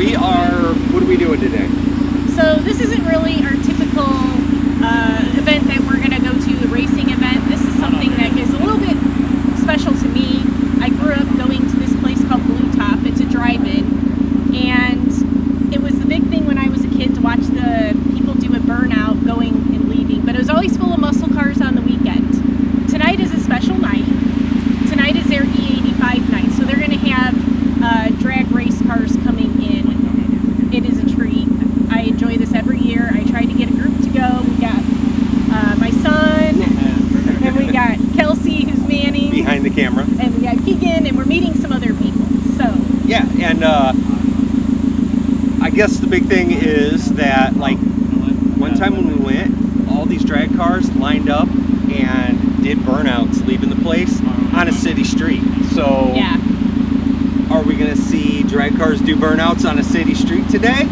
What are we doing today? So this isn't really our typical event that we're going to go to, a racing event. This is something that is a little bit special to me. I grew up going to this place called Blue Top. It's a drive-in, and it was the big thing when I was a kid to watch the people do a burnout going and leaving, but it was always full of muscle cars on the weekend. Tonight is a special night. Tonight is their E85 night, so they're going to have drag race cars coming in. It is a treat. I enjoy this every year. I try to get a group to go. We got my son, and we got Kelsey, who's manning Behind the camera. and we got Keegan, and we're meeting some other people. So Yeah, and I guess the big thing is that, like, one time when we went, all these drag cars lined up and did burnouts leaving the place on a city street. So yeah, are we going to see drag cars do burnouts on a city street today?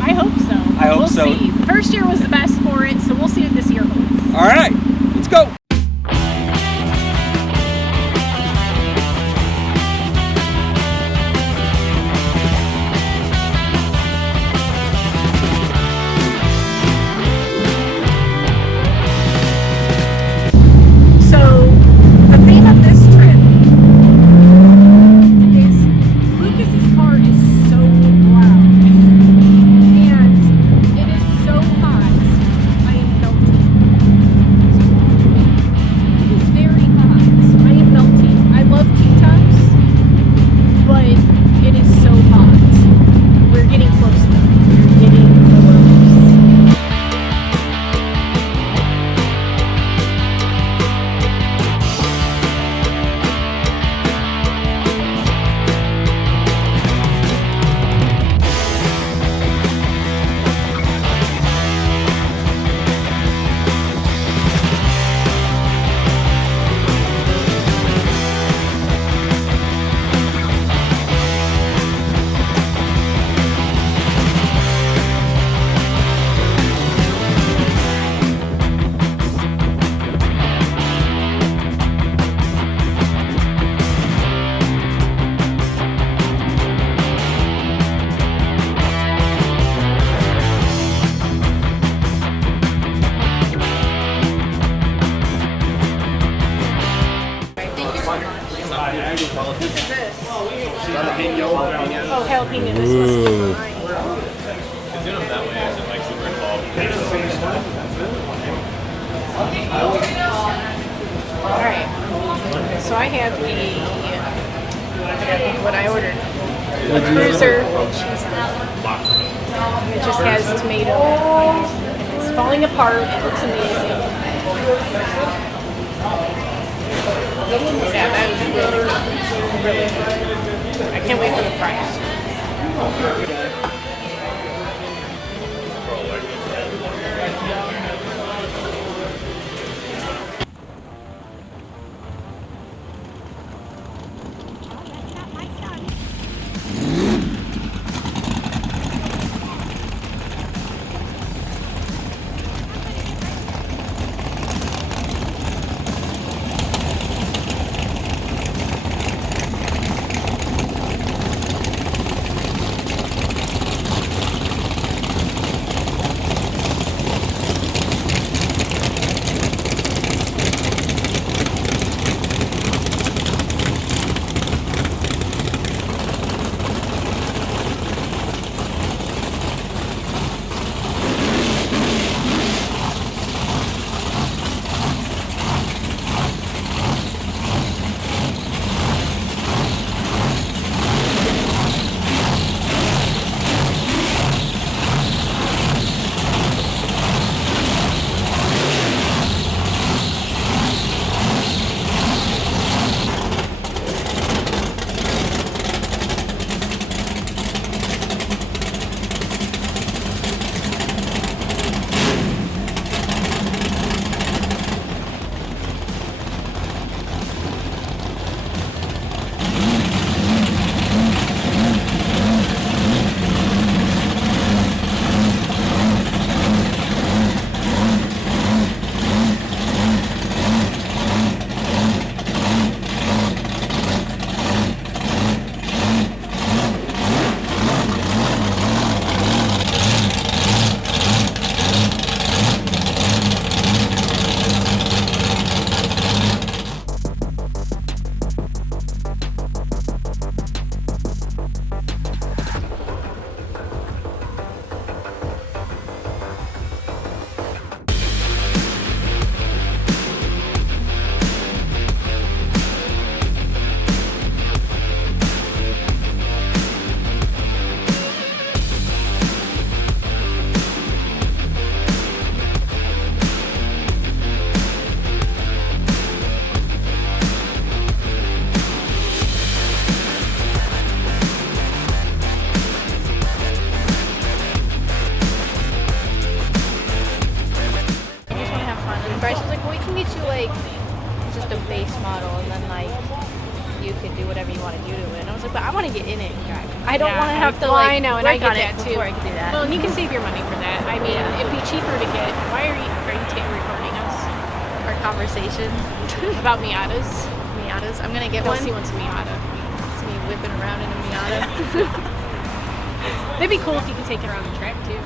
I hope so. I hope we'll so. See. The first year was the best for it, so we'll see what this year holds. All right, let's go. So the theme of this trip is Lucas's car is so loud and it is so hot. I am melting. It is very hot. I am melting. I love T-tops, but it is so hot. We're getting close though. We're getting close. What is this? Jalapeno. Oh, jalapeno. This must be mine. It's in them that way as it likes to involved. Alright. So I have what I ordered. A cruiser cheese. It just has tomato. It's falling apart. It looks amazing. Yeah, that is really good. Really good. I can't wait for the fries. have to Well, like I know, and work I get on that it too. before I can do that. Well, and you can save your money for that. I mean, Yeah. it'd be cheaper to get. Why are you recording us Our conversation. about Miatas? Miatas. I'm gonna get one. Kelsey wants a Miata. See me whipping around in a Miata. That'd be cool if you could take it around the track too.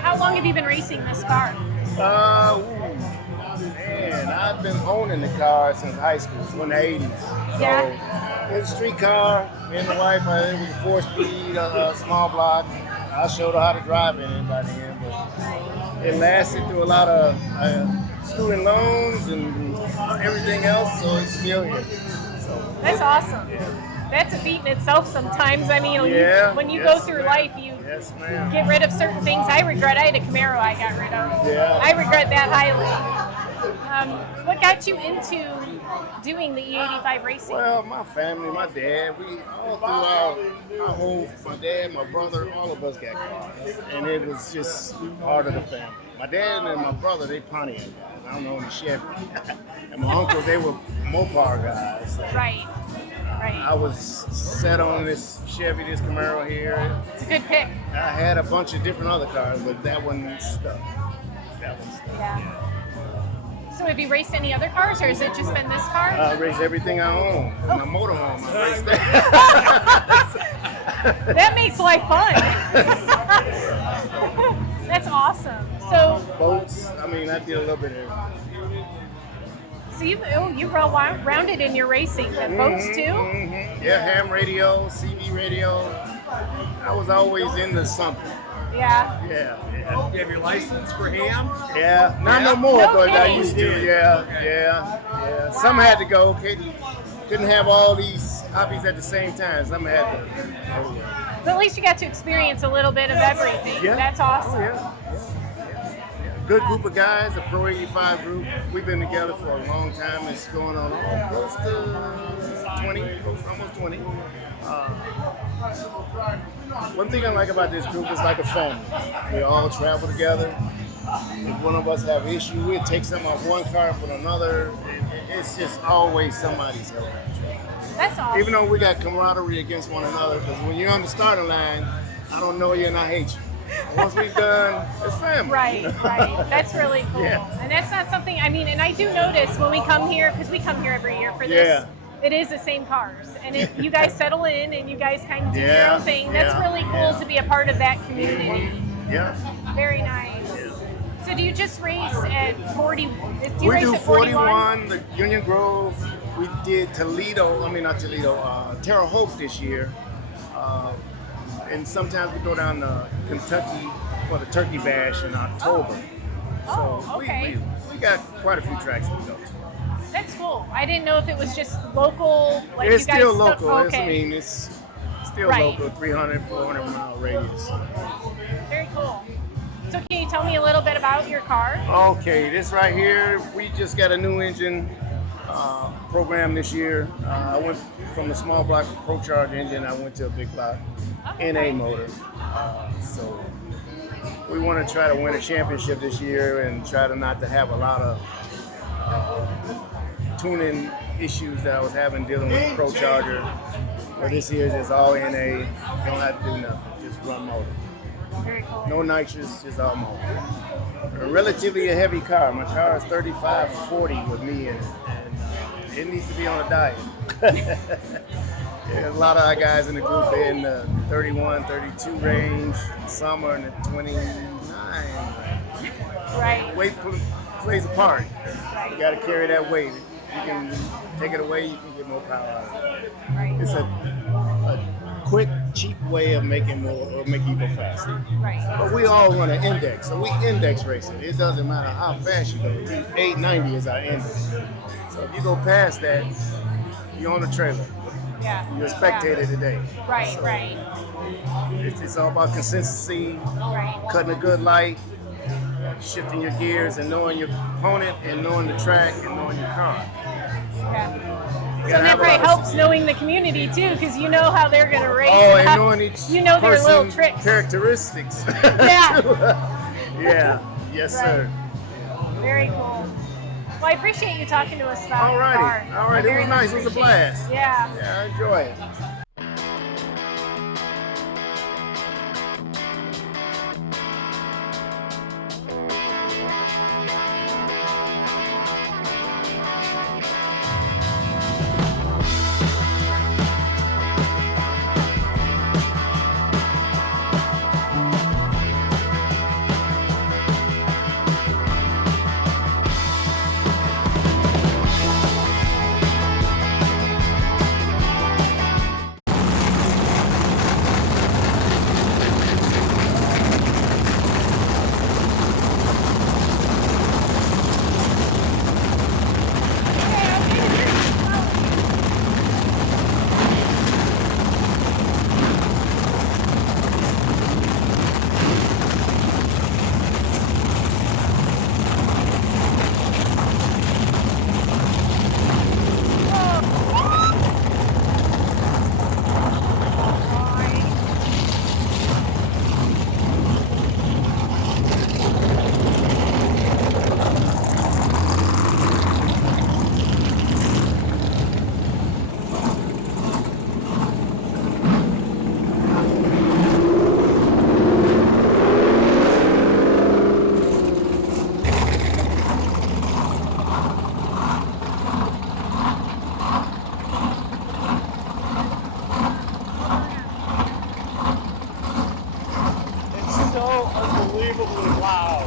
How long have you been racing this car? Man, I've been owning the car since high school, so in the 80s. So, Yeah. It's a street car. Me and the wife, it was a 4-speed, small block. I showed her how to drive in it by the end, but it lasted through a lot of student loans and everything else, so it's still here. So, That's awesome. yeah. That's a feat in itself sometimes. I mean, Yeah, when you yes, go through ma'am. life, you Yes, ma'am. get rid of certain things. I regret. I had a Camaro I got rid of. Yeah. I regret that highly. What got you into doing the E85 racing? Well, my family, my dad, we all throughout our whole, my dad, my brother, all of us got cars. And it was just part of the family. My dad and my brother, they Pontiac guys. I don't know, the Chevy. And my uncles, they were Mopar guys. So Right. I was set on this Chevy, this Camaro here. It's a good pick. I had a bunch of different other cars, but that one stuck. That one stuck. Yeah. So have you raced any other cars, or has it just been this car? I race everything I own. My motorhome, I race that. That makes life fun. That's awesome. So Boats, I mean, I did a little bit of everything. you're well rounded in your racing. The boats too? Mm-hmm. Yeah, ham radio, CB radio. I was always into something. Yeah. Yeah. You have your license for ham? Yeah. Not no more, No but I kidding. used to. Yeah. Some had to go. Couldn't have all these hobbies at the same time. Some had to. But at least you got to experience a little bit of everything. Yeah. That's awesome. Oh, yeah. Good group of guys, a Pro 85 group. We've been together for a long time. It's going on close to 20, almost 20. One thing I like about this group is like a family. We all travel together. If one of us have an issue, we'll take something off one car and put another. It's just always somebody's help. That's awesome. Even though we got camaraderie against one another, because when you're on the starting line, I don't know you and I hate you. Once we've done, it's family. Right. That's really cool. Yeah. And that's not something, I mean, and I do notice when we come here, because we come here every year for this, Yeah. it is the same cars. And you guys settle in and you guys kind of do your Yeah, own thing. That's yeah, really cool yeah. to be a part of that community. Yeah. Very nice. So do you just race at 40? Do you We race do at 41? 41, the Union Grove. We did Terre Haute this year. And sometimes we go down to Kentucky for the Turkey Bash in October. Oh, So okay. we got quite a few tracks we go to. That's cool. I didn't know if it was just local. Like It's you guys still stuck- local. Okay. It's still Right. local, 300, 400 mile radius. Very cool. So can you tell me a little bit about your car? Okay, this right here, we just got a new engine program this year. I went from a small block Pro Charge engine, I went to a big block NA motor. So we want to try to win a championship this year and try to not to have a lot of tuning issues that I was having dealing with the Pro Charger. But this year is just all NA, don't have to do nothing, just run motor. Very cool. No nitrous, just all motor. Relatively a heavy car. My car is 3540 with me in it, and it needs to be on a diet. There's a lot of our guys in the group, they're in the 31, 32 range. Some are in the 29 range. Right. Weight plays a part. You got to carry that weight. You can take it away, you can get more power out of it. Right. It's a quick, cheap way of making you go faster. Right. But we all run an index, so we index racing. It doesn't matter how fast you go. 890 is our index. So if you go past that, you're on the trailer. Yeah. You're a spectator today. Right. So Right. it's all about consistency, Right. cutting a good light, shifting your gears, and knowing your opponent, and knowing the track, and knowing your car. Yeah. You So gotta that have a probably lot of- helps knowing the community too, because you know how they're going to race. Oh, and and how- knowing each you know their little person's tricks. characteristics. Yeah. Yeah. Yes, Right. sir. Very cool. Well, I appreciate you talking to us about your car. Alrighty. All right. I It very was much nice. It was a appreciate it. blast. Yeah. Yeah, I enjoy it. unbelievably loud.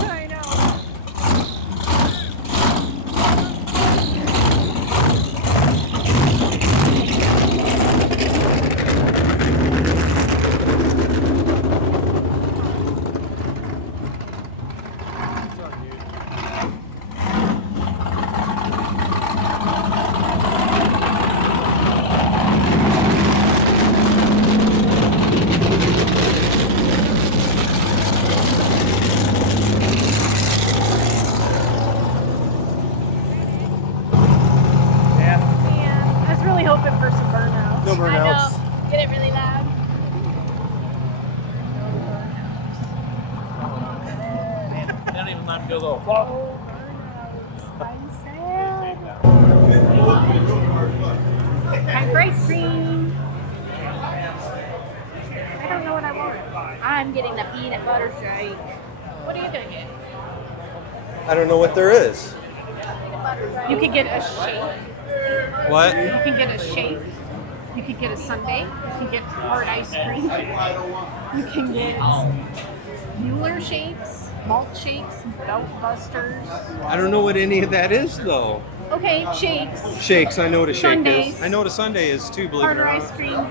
I know. Yeah. Man, I was really hoping for some burnouts. No I burnouts. know. Get it really loud. They don't even let him go low. I'm sad. Time for ice cream. I don't know what I want. I'm getting the peanut butter shake. What are you gonna get? I don't know what there is. You could get a shake. What? You can get a shake. You could get a sundae. You can get hard ice cream. You can get Mueller shakes, malt shakes, belt busters. I don't know what any of that is though. Okay, shakes. Shakes, I know what a shake Sundaes. is. I know what a sundae is too, believe it Harder or ice not. cream.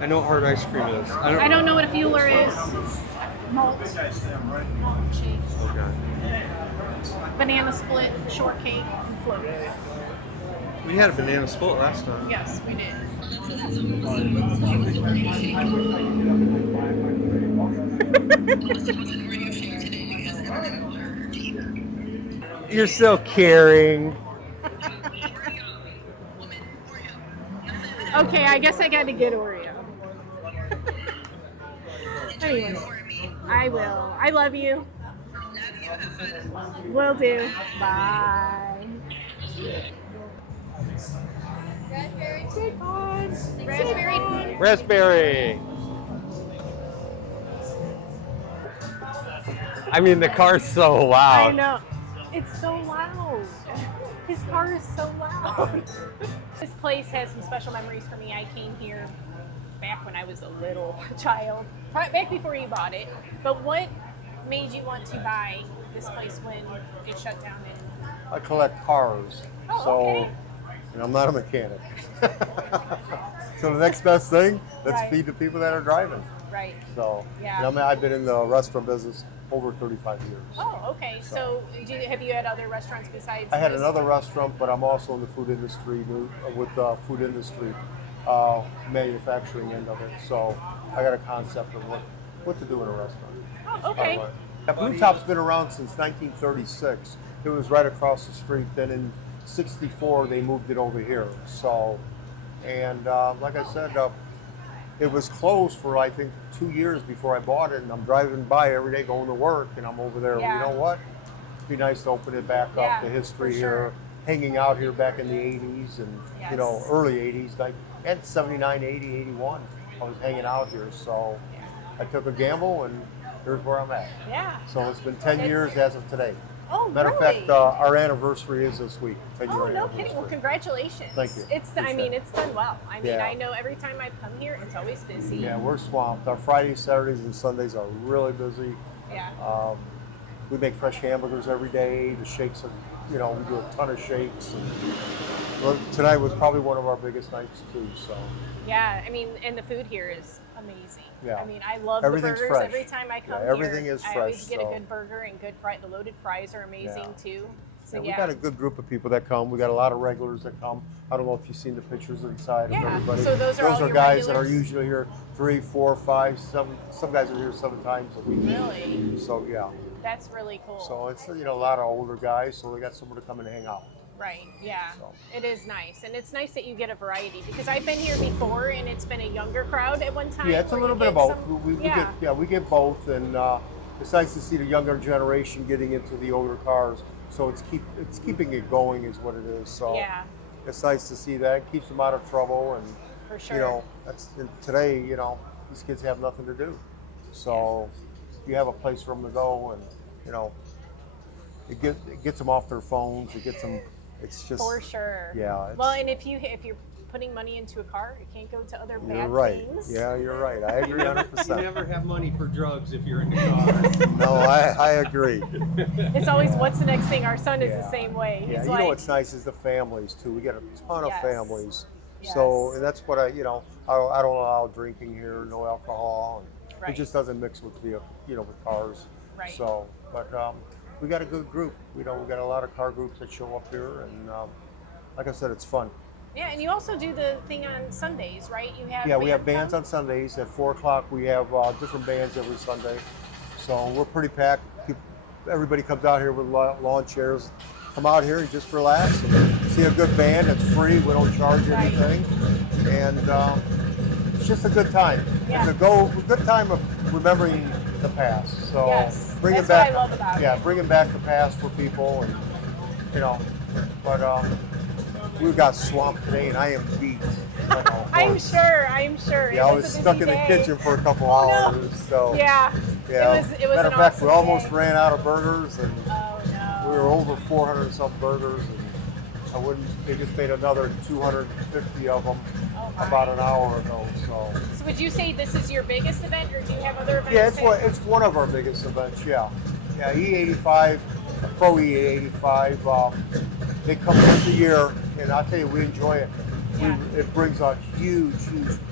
I know what hard ice cream is. I don't know what a Fueler is. Malt shakes. Okay. Banana split, shortcake, and float. We had a banana split last time. Yes, we did. You're so caring. Okay, I guess I got to get Oreo. Anyway, I will. I love you. Will do. Bye. Raspberry. Raspberry. I mean, the car's so loud. I know. It's so loud. His car is so loud. This place has some special memories for me. I came here back when I was a little child, back before you bought it. But what made you want to buy this place when it shut down? I collect cars, Oh, so okay. and I'm not a mechanic. So the next best thing, let's Right. feed the people that are driving. Right. So Yeah. you know, I mean, I've been in the restaurant business over 35 years. Oh, okay. So, have you had other restaurants besides? I had this? another restaurant, but I'm also in the food industry with the food industry manufacturing end of it. So I got a concept of what to do in a restaurant. Oh, okay. Yeah, Blue Top's been around since 1936. It was right across the street. Then in '64 they moved it over here. So, and like I said, it was closed for I think 2 years before I bought it. And I'm driving by every day going to work, and I'm over there. Yeah. You know what? It'd be nice to open it back Yeah, up. The history for here, sure. hanging out here back in the '80s and you know Yes. early '80s, like and '79, '80, '81. I was hanging out here, so I took a gamble, and here's where I'm at. Yeah. So it's been 10 years as of today. Oh, Matter really? of fact, our anniversary is this week. 10-year Oh, no anniversary. kidding. Well, congratulations. Thank you. It's. I Appreciate mean, it. it's done well. I mean, Yeah. I know every time I've come here, it's always busy. Yeah, we're swamped. Our Fridays, Saturdays, and Sundays are really busy. Yeah. We make fresh hamburgers every day. The shakes are, you know, we do a ton of shakes. And, well, tonight was probably one of our biggest nights too. So Yeah, I mean, and the food here is amazing. Yeah. I mean, I love Everything's the burgers fresh. every time I come Yeah, everything here. is I always fresh, get a so- good burger and good fries. The loaded fries are amazing too. So yeah, we yeah. got a good group of people that come. We got a lot of regulars that come. I don't know if you've seen the pictures inside Yeah, of everybody. so those are all your guys that are regulars? usually here 3, 4, 5, 7. Some guys are here 7 times a week. Really? So yeah. That's really cool. So it's a lot of older guys, so they got somewhere to come and hang out. Right, yeah. So. It is nice. And it's nice that you get a variety because I've been here before and it's been a younger crowd at one time. Yeah, it's a where little you bit of get both. some- We get both, and it's nice to see the younger generation getting into the older cars. So it's keeping it going is what it is. So Yeah, it's nice to see that. It keeps them out of trouble, and for sure. you know today these kids have nothing to do. So if you have a place for them to go, and it gets them off their phones. It gets them. It's just For sure. Yeah. Well, and if you're putting money into a car, it can't go to other You're bad right. things. Yeah, you're right. I agree 100%. You never have money for drugs if you're in the car. No, I agree. It's always what's the next thing. Our son is Yeah. the same way. Yeah, He's you like, know what's nice is the families too. We get a ton of Yes. families. So Yes. and that's what I don't allow drinking here, no alcohol, and Right. it just doesn't mix with with cars. Right. So, but we got a good group. We got a lot of car groups that show up here, and like I said, it's fun. Yeah, and you also do the thing on Sundays, right? You have Yeah, we have bands come? on Sundays at 4:00. We have different bands every Sunday, so we're pretty packed. Everybody comes out here with lawn chairs. Come out here and just relax and see a good band. It's free. We don't charge Right. anything, and it's just a good time. Yeah. It's a good time of remembering the past. So Yes, bringing that's what back, I love about yeah, it. bringing back the past for people, and But we got swamped today, and I am beat. I'm sure. Yeah, I was stuck in the kitchen for a couple hours. So yeah. yeah. It was Matter an of fact, we awesome almost day. ran out of burgers, and Oh no. we were over 400 and some burgers, and they just made another 250 of them my. about an hour ago. So Would you say this is your biggest event, or do you have other events? yeah, it's one of our biggest events. Yeah, E85, Pro E85. They come once a year, and I'll tell you, we enjoy it. Yeah. It brings a huge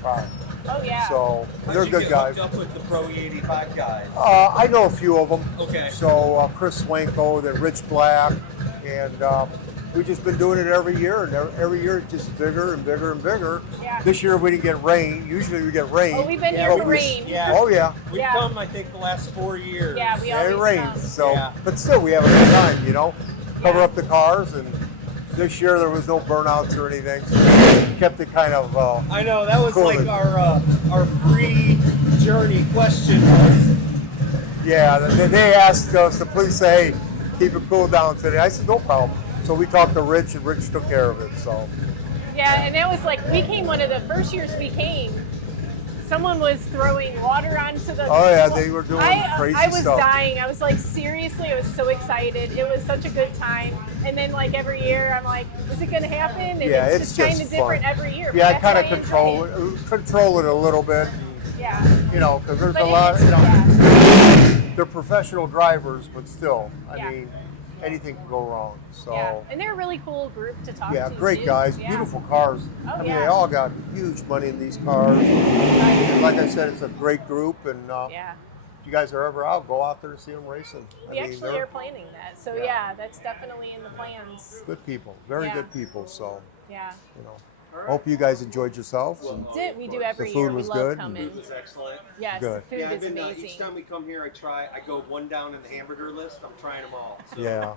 crowd. Oh yeah. So they're good guys. Up with the Pro E85 guys. I know a few of them. Okay. So Chris Swanko, then Rich Black, and we've just been doing it every year, and every year it's just bigger and bigger and bigger. Yeah. This year we didn't get rain. Usually we get rain. Oh, we've been here but for rain. Yeah. Oh yeah. We've Yeah. come, I think, the last 4 years. Yeah, we Yeah, it always rains. come. So, Yeah. but still we have a good time. You know, cover Yeah. up the cars, and this year there was no burnouts or anything. So kept it kind of. I know, that was Cool. like our pre-journey question was. Yeah, they asked us, the police say, hey, keep it cool down today. I said, no problem. So we talked to Rich, and Rich took care of it. So Yeah, and that was like, we came one of the first years we came. Someone was throwing water onto the. oh yeah, they were doing crazy I was stuff. dying. I was like, seriously, I was so excited. It was such a good time. And then like every year, I'm like, is it going to happen? And Yeah, it's it's just kind just of different fun. every year. but Yeah, I that's kind of why enjoy control it a little bit. Yeah. You know, because there's But a lot. it's- You know, yeah. they're professional drivers, but still, I Yeah. mean, anything can go wrong. So. Yeah, and they're a really cool group to talk to. Yeah, great too. guys, Yeah. beautiful cars. Oh, I mean, yeah. they all got huge money in these cars. And like I said, it's a great group, and Yeah, if you guys are ever out, go out there and see them racing. we actually are planning that. So yeah, that's definitely in the plans. good people, very Yeah. good people. So, Yeah, you know, hope you guys enjoyed yourselves. and we do every The food year. We was love good. coming. It was excellent. Yes, Good. the food Yeah, I've is been, amazing. each time we come here, I go one down in the hamburger list. I'm trying them all. So Yeah,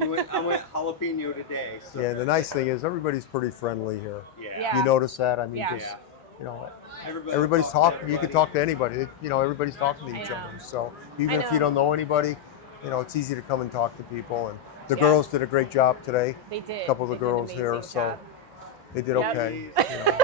I went jalapeno today. So. yeah. The nice thing is everybody's pretty friendly here. Yeah. You notice that? I mean, Yeah. just you know, Everybody everybody's talks to talking. You can everybody. talk to anybody. You know, everybody's talking to I each know. other. So I even if you know. don't know anybody, you know, it's easy to come and talk to people. And the Yeah. girls did a great job today. They did. A couple of the They did an girls here, amazing so job. they did Yep. okay. You know.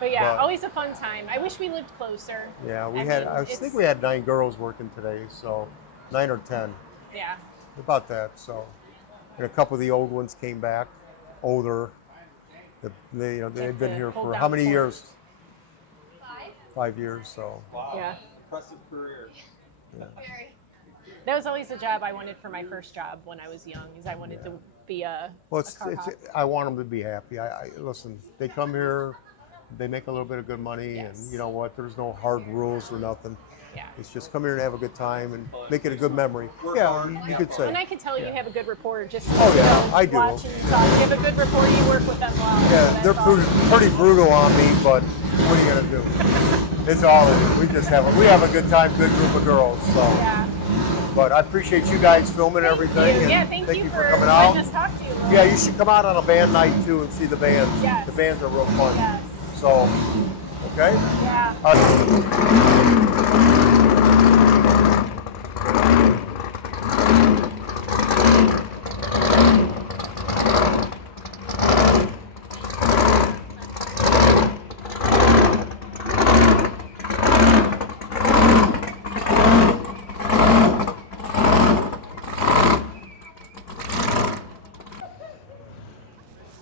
But yeah, But- always a fun time. I wish we lived closer. Yeah, we I had. mean, I it's- think we had 9 girls working today, so 9 or 10, Yeah. about that. So, and a couple of the old ones came back, older. They you know, they've been to here hold for down how many the fort. years? 5 years. So, Wow. Yeah. Impressive career. That was always a job I wanted for my first job when I was young. Is I wanted to be a. well, a car hop. I want them to be happy. I listen. They come here, they make a little bit of good money, Yes. and you know what? There's no hard rules or nothing. Yeah. It's just come here and have a good time and make it a good memory. Work Yeah, hard, you have could fun. say. And I can tell you Yeah. have a good rapport. Just Oh, yeah, I do. Watching you talk. You have a good rapport. You work with them well. Yeah, That's they're awesome. pretty brutal on me, but what are you gonna do? It's all we just have a good time, good group of girls. So, Yeah. but I appreciate you guys filming everything. Thank you. And Yeah, thank you for coming letting out. us talk to you. Yeah, you should come out on a band night too and see the bands. Yes. The bands are real fun. Yes. So, okay. Yeah.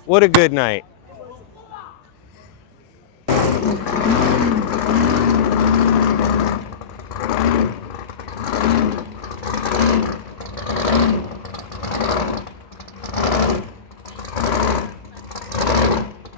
What a good night.